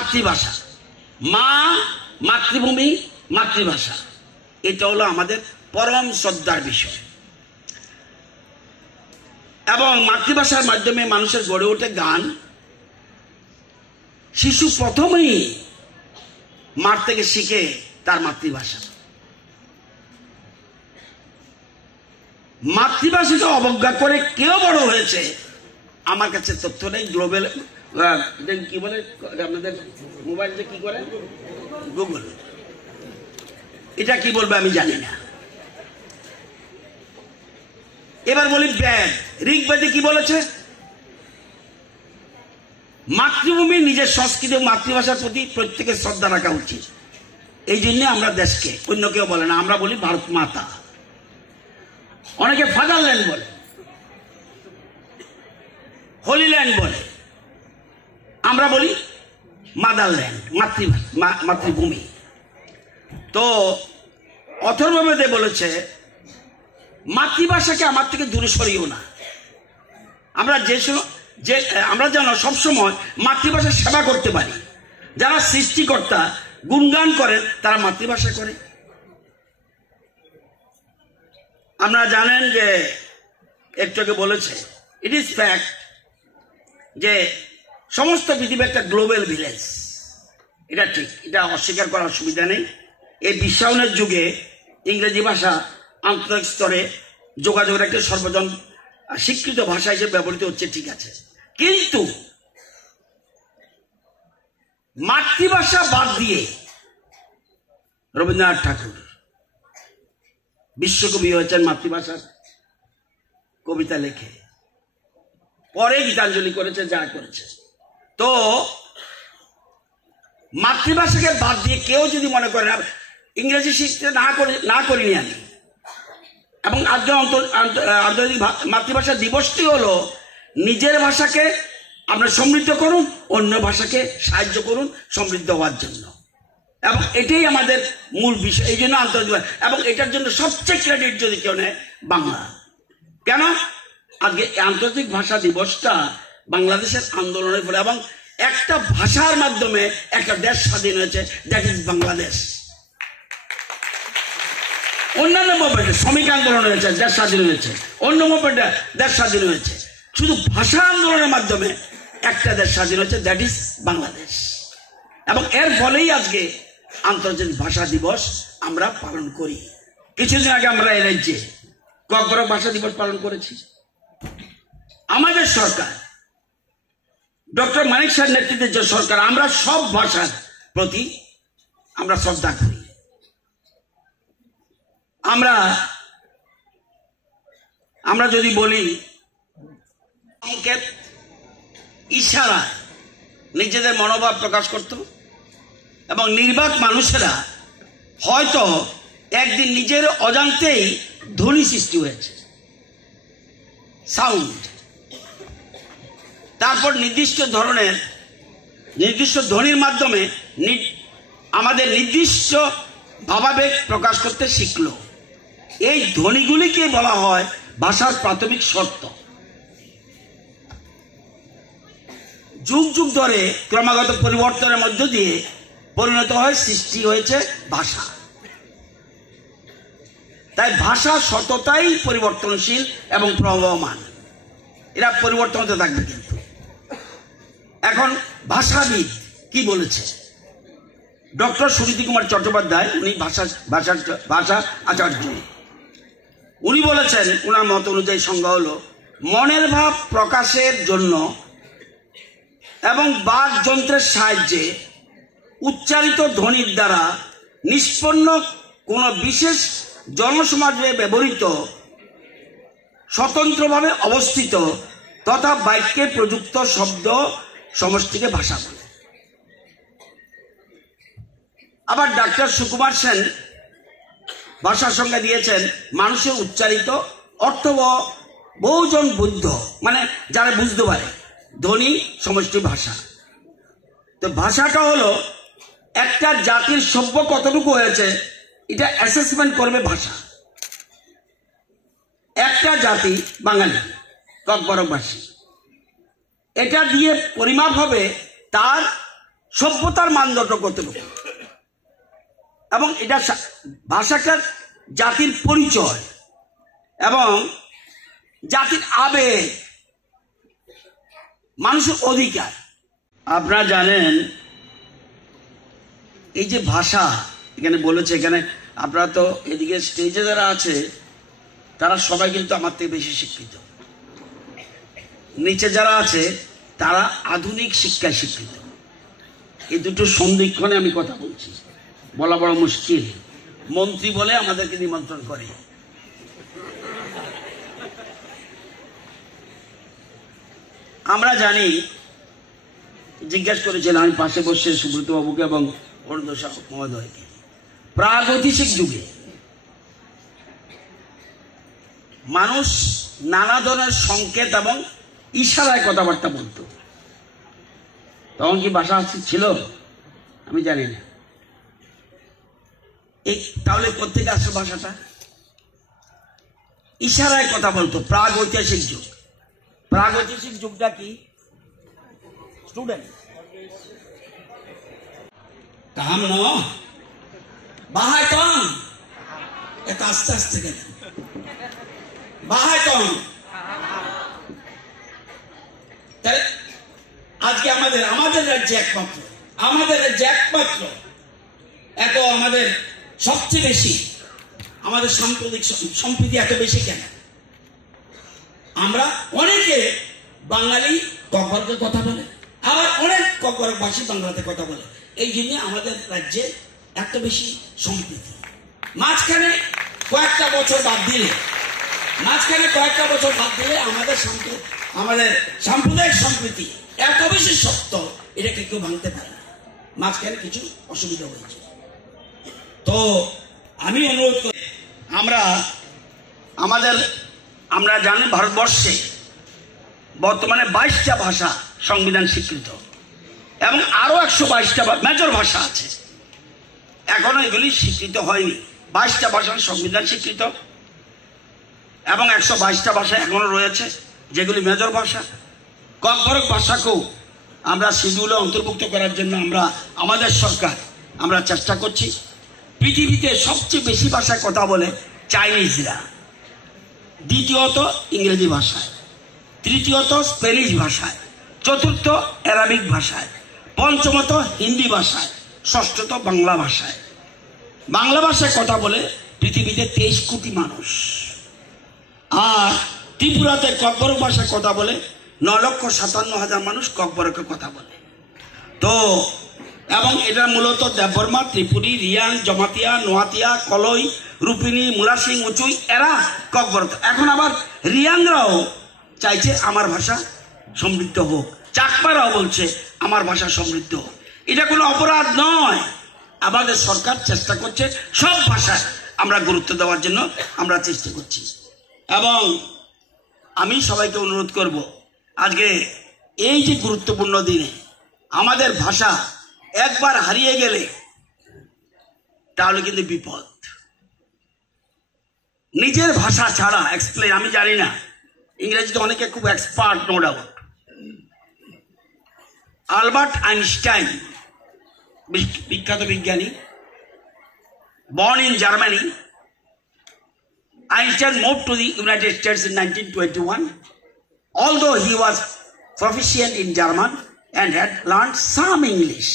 মাতৃভাষা, মা, মাতৃভূমি, মাতৃভাষা, এটা হলো আমাদের পরম শ্রদ্ধার বিষয়। এবং মাতৃভাষার মাধ্যমে মানুষের গড়ে ওঠে গান। শিশু প্রথমেই মার থেকে শিখে তার মাতৃভাষা। মাতৃভাষাকে অবজ্ঞা করে কেউ বড় হয়েছে আমার কাছে তথ্য নেই। গ্লোবাল কি বলে আপনাদের মোবাইল যে কি করে, গুগল, এটা কি বলবে আমি জানি না। এবার বলি বেদ, ঋগ্বেদে কি বলেছে? মাতৃভূমি, নিজের সংস্কৃতি ও মাতৃভাষার প্রতি প্রত্যেকের শ্রদ্ধা রাখা উচিত। এই জন্য আমরা দেশকে, অন্য কেউ বলে না, আমরা বলি ভারত মাতা। অনেকে ফাদারল্যান্ড বলে, হোলিল্যান্ড বলে, আমরা বলি মাদারল্যান্ড, মাতৃভূমি। তো অথর্ববেদে বলেছে মাতৃভাষাকে আমার থেকে দূরে সরিও না। আমরা যেন সবসময় মাতৃভাষার সেবা করতে পারি। যারা সৃষ্টিকর্তা গুণগান করেন তারা মাতৃভাষা করে। আপনারা জানেন যে একটু আগে বলেছে, ইট ইজ ফ্যাক্ট যে সমস্ত পৃথিবী একটা গ্লোবাল ভিলেজ। এটা ঠিক, এটা অস্বীকার করার সুবিধা নেই। এই বিশ্বায়নের যুগে ইংরেজি ভাষা আন্তর্জাতিক স্তরে যোগাযোগের একটা সর্বজন স্বীকৃত ভাষা হিসেবে ব্যবহৃত হচ্ছে, ঠিক আছে। কিন্তু মাতৃভাষা বাদ দিয়ে রবীন্দ্রনাথ ঠাকুর বিশ্বকবি হয়েছেন মাতৃভাষার কবিতা লেখে, পরে গীতাঞ্জলি করেছে, যা করেছে। তো মাতৃভাষাকে বাদ দিয়ে কেউ যদি মনে করে ইংরেজি শিখতে না করিনি আমি, এবং আন্তর্জাতিক মাতৃভাষা দিবসটি হলো নিজের ভাষাকে আপনার সমৃদ্ধ করুন, অন্য ভাষাকে সাহায্য করুন সমৃদ্ধ হওয়ার জন্য। এবং এটাই আমাদের মূল বিষয়। এই জন্য আন্তর্জাতিক, এবং এটার জন্য সবচেয়ে ক্রেডিট যদি কেউ নেয় বাংলা। কেন? আজকে আন্তর্জাতিক ভাষা দিবসটা বাংলাদেশের আন্দোলনের ফলে, এবং একটা ভাষার মাধ্যমে একটা দেশ স্বাধীন হয়েছে, দ্যাট ইজ বাংলাদেশ। অন্যান্য মুভমেন্টে শ্রমিক আন্দোলন হয়েছে, দেশ স্বাধীন হয়েছে, অন্য মুভমেন্টে দেশ স্বাধীন হয়েছে, শুধু ভাষা আন্দোলনের মাধ্যমে একটা দেশ স্বাধীন হয়েছে, দ্যাট ইজ বাংলাদেশ। এবং এর ফলেই আজকে আন্তর্জাতিক ভাষা দিবস আমরা পালন করি। কিছুদিন আগে আমরা এই রাজ্যে কয়েকবার ভাষা দিবস পালন করেছি। আমাদের সরকার, ডক্টর মানিক শাহের নেতৃত্বের যে সরকার, আমরা সব ভাষার প্রতি আমরা শ্রদ্ধা করি। আমরা যদি বলি সংকেত, ইশারা নিজেদের মনোভাব প্রকাশ করত, এবং নির্বাক মানুষেরা হয়তো একদিন নিজের অজান্তেই ধ্বনি সৃষ্টি হয়েছে, সাউন্ড। তারপর নির্দিষ্ট ধ্বনির মাধ্যমে আমাদের নির্দিষ্ট ভাবাবেগ প্রকাশ করতে শিখল। এই ধ্বনিগুলিকে বলা হয় ভাষার প্রাথমিক শর্ত। যুগ যুগ ধরে ক্রমাগত পরিবর্তনের মধ্য দিয়ে পরিণত হয়, সৃষ্টি হয়েছে ভাষা। তাই ভাষা সততাই পরিবর্তনশীল এবং প্রবহমান, এরা পরিবর্তন হতে থাকবে। কিন্তু এখন ভাষাবিদ কি বলেছে? ডক্টর সুনীতি কুমার চট্টোপাধ্যায়, উনি ভাষা আচার্য, উনি বলেছেন, উনার মত অনুযায়ী সংজ্ঞা হলো মনের ভাব প্রকাশের জন্য এবং বাক যন্ত্রের সাহায্যে উচ্চারিত ধ্বনির দ্বারা নিষ্পন্ন কোন বিশেষ জনসমাজে ব্যবহৃত স্বতন্ত্রভাবে অবস্থিত তথা বাক্যে প্রযুক্ত শব্দ সমষ্টিকে ভাষা বলে। আবার ডাক্তার সুকুমার সেন ভাষার সংজ্ঞা দিয়েছেন মানুষের উচ্চারিত অর্থবহ বহুজন বুদ্ধ, মানে যারা বুঝতে পারে, ধ্বনি সমষ্টি ভাষা। তো ভাষাটা হলো একটা জাতির সভ্য কতটুকু হয়েছে এটা অ্যাসেসমেন্ট করবে ভাষা। একটা জাতি বাঙালি ককবরকবাসী, এটা দিয়ে পরিমাপ হবে তার সভ্যতার মানদণ্ড কতটুকু, এবং এটা ভাষাটার জাতির পরিচয় এবং জাতির আবেগ, মানুষের অধিকার। আপনারা জানেন এই যে ভাষা এখানে বলেছে, এখানে আপনারা তো এদিকে স্টেজে যারা আছে তারা সবাই কিন্তু আমার থেকে বেশি শিক্ষিত, নিচে যারা আছে তারা আধুনিক শিক্ষায় শিক্ষিত। এই দুটো সন্ধিক্ষণে আমি কথা বলছি, বলা বড় মুশকিল। মন্ত্রী বলে আমাদেরকে নিমন্ত্রণ করে। আমরা জানি, জিজ্ঞাসা করেছিলাম আমি পাশে বসে সুব্রত বাবুকে এবং অরুণ শাহ মহোদয়কে, প্রাগৈতিহাসিক যুগে মানুষ নানা ধরনের সংকেত এবং ইশারায় কথাবার্তা বলতো। তখন কি ভাষা ছিল আমি জানি না। তাহলে কোথেকে আসলো ভাষাটা? ইশারায় কথা বলতো। প্রাগৈতিহাসিক যুগ। প্রাগৈতিহাসিক যুগটা কি স্টুডেন্ট কাম ন বাহাই কম, এত আস্তে আস্তে গেল বাহাই কম। আজকে আমাদের রাজ্যে একমাত্র এত আমাদের সবচেয়ে বেশি আমাদের সাম্প্রতিক সম্প্রীতি এত বেশি কেন? আমরা অনেকে বাঙালি ককবরকে কথা বলে, আবার অনেক ককবরকবাসী বাংলাতে কথা বলে। এই জন্য আমাদের রাজ্যে এত বেশি সম্প্রীতি। মাঝখানে কয়েকটা বছর বাদ দিলে আমাদের সাম্প্রদায়িক সম্প্রীতি এত বেশি শক্ত, এটাকে কেউ ভাঙতে পারে না। মাঝখানে কিছু অসুবিধা হয়েছে। তো আমি অনুরোধ করি, আমরা জানি ভারতবর্ষে বর্তমানে 22টা ভাষা সংবিধান স্বীকৃত এবং আরো 122টা মেজর ভাষা আছে, এখনো এগুলি স্বীকৃত হয়নি। 22টা ভাষা সংবিধান স্বীকৃত এবং 122টা ভাষা এখনো রয়েছে যেগুলি মেজর ভাষা। ককবরক ভাষাকেও আমরা শিডিউলে অন্তর্ভুক্ত করার জন্য আমাদের সরকার চেষ্টা করছি। পৃথিবীতে সবচেয়ে বেশি ভাষায় কথা বলে চাইনিজরা, দ্বিতীয়ত ইংরেজি ভাষায়, তৃতীয়ত স্প্যানিশ ভাষায়, চতুর্থ অ্যারাবিক ভাষায়, পঞ্চমত হিন্দি ভাষায়, ষষ্ঠত বাংলা ভাষায়। বাংলা ভাষায় কথা বলে পৃথিবীতে 23 কোটি মানুষ। আর ত্রিপুরাতে ককবরক ভাষায় কথা বলে 9,57,000 মানুষ ককবরকে কথা বলে। তো এবং এটা মূলত দেববর্মা, ত্রিপুরী, রিয়াং, জমাতিয়া, নোয়াতিয়া, কলই, রূপিনী, মুলাসিং, উচুই এরা ককবরক। এখন আবার রিয়াংরাও চাইছে আমার ভাষা সমৃদ্ধ হোক, চাকমারাও বলছে আমার ভাষা সমৃদ্ধ হোক। এটা কোনো অপরাধ নয়। আমাদের সরকার চেষ্টা করছে সব ভাষায় আমরা গুরুত্ব দেওয়ার জন্য আমরা চেষ্টা করছি। এবং আমি সবাইকে অনুরোধ করব, আজকে এই যে গুরুত্বপূর্ণ দিনে আমাদের ভাষা একবার হারিয়ে গেলে তাহলে কিন্তু বিপদ। নিজের ভাষা ছাড়া এক্সপ্লেন, আমি জানি না, ইংরেজিতে অনেকে খুব expert, no doubt. Albert Einstein, বিখ্যাত বিজ্ঞানী, born in Germany. Einstein moved to the United States in 1921. Although he was proficient in German and had learned some English.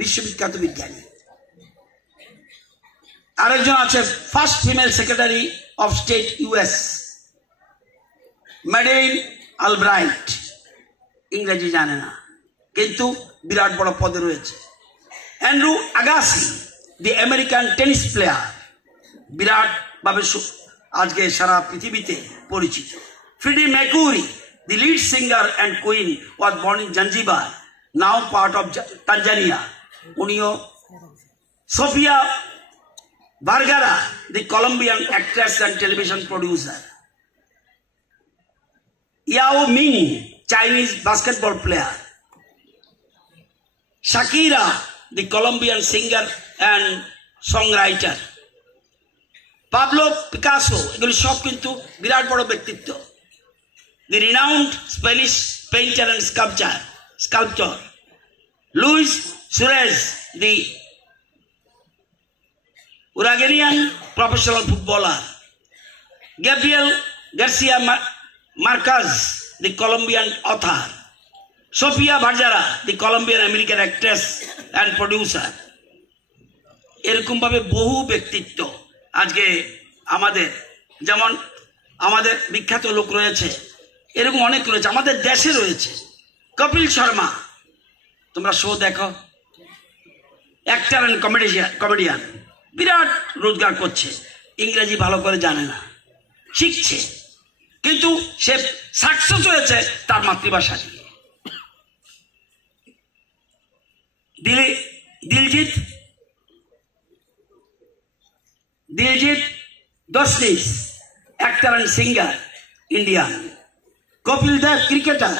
বিশ্ববিখ্যাত বিজ্ঞানী। আরেকজন আছে first female secretary of state US, Madeleine Albright. ইংরেজি জানে না কিন্তু বিরাট বড় পদে রয়েছে। Andrew Agassi, the American tennis player, বিরাট ভাবে আজকে সারা পৃথিবীতে পরিচিত। Freddie Mercury, the lead singer and Queen, was born in Zanzibar, now part of Tanzania, উনিও। Sofia Vergara, the Colombian actress and television producer. Yao Ming, Chinese basketball player. Shakira, the Colombian singer and songwriter. Pablo Picasso, এগুলি সব কিন্তু বিরাট বড় ব্যক্তিত্ব। The renowned Spanish painter and sculptor Luis Suarez, the Uruguayan professional footballer. Gabriel Garcia Marquez, the Colombian author. Sofia Vergara, the Colombian American actress and producer. এরকম ভাবে বহু ব্যক্তিত্ব আজকে আমাদের, যেমন আমাদের বিখ্যাত লোক রয়েছে, এরকম অনেক রয়েছে, আমাদের দেশে রয়েছে। কপিল শর্মা, তোমরা শো দেখো, অ্যাক্টর অ্যান্ড কমেডিয়ান, বিরাট রোজগার করছে, ইংরেজি ভালো করে জানে না, শিখছে, কিন্তু সে সাকসেস হয়েছে তার মাতৃভাষা দিয়ে। Diljit Dosanjh, actor and singer, Indian. Kapil Dev, cricketer,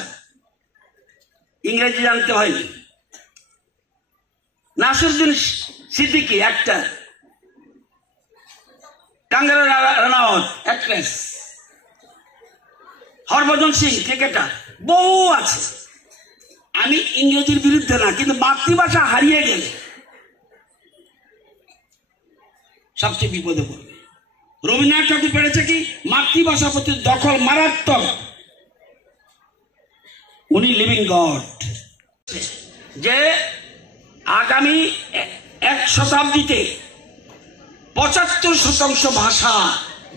ইংরেজি জানতে হয়নি। Nasiruddin Siddiqui, actor. Kangana Ranaut, actress. Harbhajan Singh, cricketer. বহু আছে। আমি ইংরেজির বিরুদ্ধে না, কিন্তু মাতৃভাষা হারিয়ে গেলে সবচেয়ে বিপদে পড়বে। রবীন্দ্রনাথ ঠাকুর পেরেছে কি, মাতৃভাষার প্রতি দখল মারাত্মক। উনি লিভিং গড, যে আগামী 1 শতাব্দীতে 75% ভাষা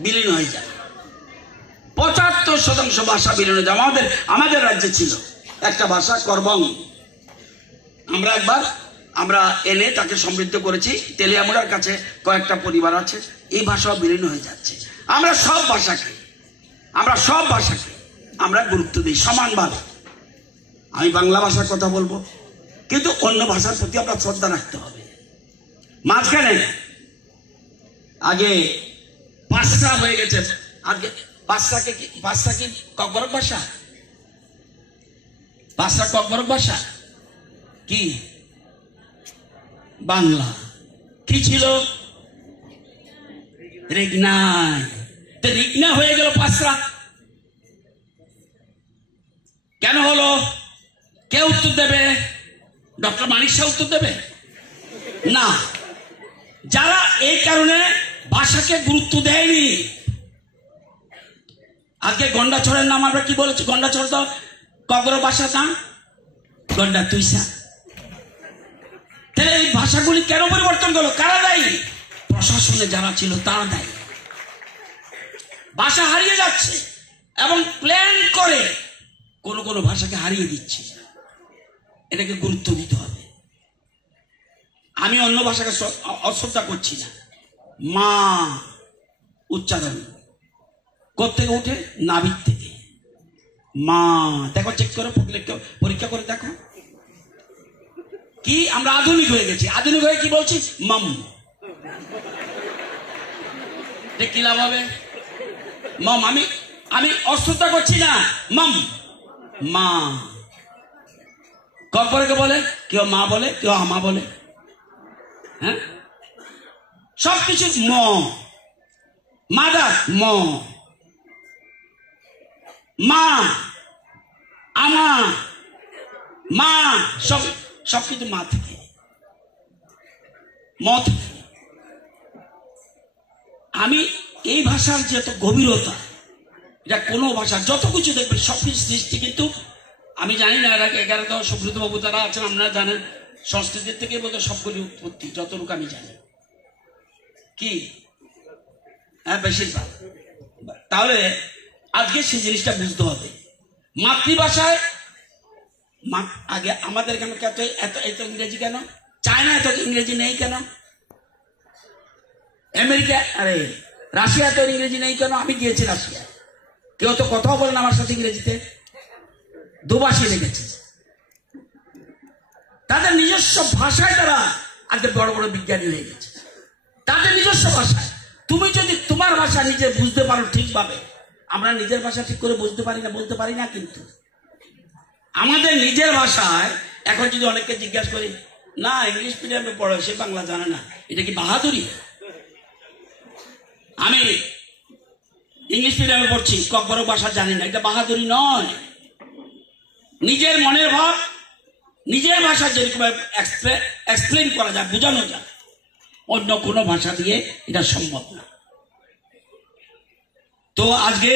বিলীন হয়ে যায়। 75% ভাষা বিলীন হয়ে যায়। আমাদের রাজ্যে ছিল একটা ভাষা, করবং। আমরা এনে তাকে সমৃদ্ধ করেছি। তেলিয়ামুড়ার কাছে কয়েকটা পরিবার আছে, এই ভাষাও বিলীন হয়ে যাচ্ছে। আমরা সব ভাষাকে আমরা গুরুত্ব দিই সমানভাবে। আমি বাংলা ভাষার কথা বলবো, কিন্তু অন্য ভাষার প্রতি আমরা শ্রদ্ধা রাখতে হবে। মাঝখানে আগে পাঁচটা হয়ে গেছে, আজকে পাঁচটা কি ককবরক ভাষা? পাঁচটা ককবরক ভাষা কি? বাংলা। কি ছিল? রেগনাই। রেগনা হয়ে গেল পাঁচটা। কেন হলো? কে উত্তর দেবে? ডক্টর মানিক শাহ উত্তর দেবে না। যারা এই কারণে ভাষাকে গুরুত্ব দেয়নি। আজকে গন্ডাছড়ের নাম আমরা কি বলেছি? গন্ডাছড় তো ককবরক ভাষা না, গন্ডা তুইসা। তাহলে এই ভাষাগুলি কেন পরিবর্তন করলো? কারা দায়ী? প্রশাসনে যারা ছিল তারা দায়ী। ভাষা হারিয়ে যাচ্ছে এবং প্ল্যান করে কোন কোন ভাষাকে হারিয়ে দিচ্ছে। এটাকে গুরুত্ব দিতে হবে। আমি অন্য ভাষাকে অশ্রদ্ধা করছি না। মা উচ্চারণ কোত্থেকে উঠে? নাভির থেকে। মা, দেখো, চেক করে পরীক্ষা করে দেখো। কি আমরা আধুনিক হয়ে গেছি? আধুনিক হয়ে কি বলছি? মাম। কি লাভ হবে? মাম। আমি অশ্রদ্ধা করছি না। মাম, মা। ককবরকে বলে কেউ মা বলে, কেউ আমা বলে। হ্যাঁ, সবকিছু ম। মাদার ম, মা, আমা, মা, সবকিছু মা থেকে, ম থেকে। আমি এই ভাষার যে এত গভীরতা, এটা কোনো ভাষা যত কিছু দেখবেন সবকিছু সৃষ্টি। কিন্তু আমি জানি না, এখানে তো সুব্রত বাবু তারা আছেন, আপনারা জানেন, সংস্কৃতির থেকে বোধহয় সবগুলি উৎপত্তি, যতটুকু আমি জানি। কি? হ্যাঁ, বেশিরভাগ। তাহলে আজকে সেই জিনিসটা বুঝতে হবে। মাতৃভাষায় আগে আমাদের কেন এত ইংরেজি কেন? চায়না এত ইংরেজি নেই কেন? আমেরিকা, রাশিয়া তো ইংরেজি নেই কেন? আমি গিয়েছি রাশিয়া, কেউ তো কথাও বলেন আমার সাথে ইংরেজিতে, দুভাষী লেগেছে। তাদের নিজস্ব ভাষায় তারা আজকে বড় বড় বিজ্ঞানী হয়ে গেছে, তাদের নিজস্ব ভাষায়। তুমি যদি তোমার ভাষা নিজে বুঝতে পারো ঠিকভাবে, আমরা নিজের ভাষা ঠিক করে বুঝতে পারি না, বলতে পারি না। কিন্তু আমাদের নিজের ভাষায় এখন যদি অনেককে জিজ্ঞাসা করি, না ইংলিশ মিডিয়ামে পড়ে, সে বাংলা জানে না, এটা কি বাহাদুরি? আমি ইংলিশ মিডিয়ামে পড়ছি, ককবরক ভাষা জানি না, এটা বাহাদুরি নয়। নিজের মনের ভাব নিজের ভাষা যেরকম এক্সপ্লেন করা যায়, বোঝানো যায়, অন্য কোনো ভাষা দিয়ে এটা সম্ভব না। তো আজকে